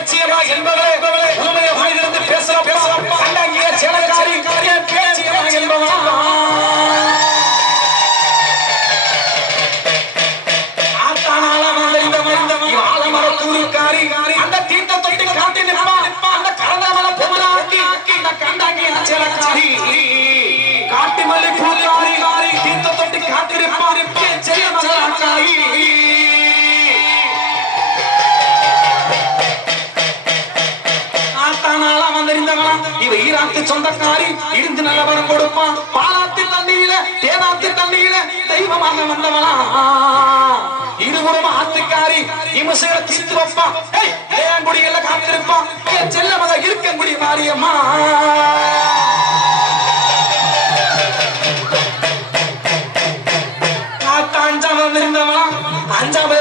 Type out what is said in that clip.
லட்சியமா என்பதே ஈராத்து சொந்தக்காரி இருந்து நல்ல வரம் கொடுப்பா. பாலாத்து தண்ணியில தேனாத்து தண்ணியில தெய்வமாக வந்தவனா இருபுறம் ஆத்துக்காரி இமசையில தீர்த்து வைப்பா. ஏய், ஏன் குடியில காத்திருப்பா. ஏன் செல்ல மக இருக்கங்குடி மாரியம்மா. காத்த அஞ்சாவது இருந்தவனா அஞ்சாவது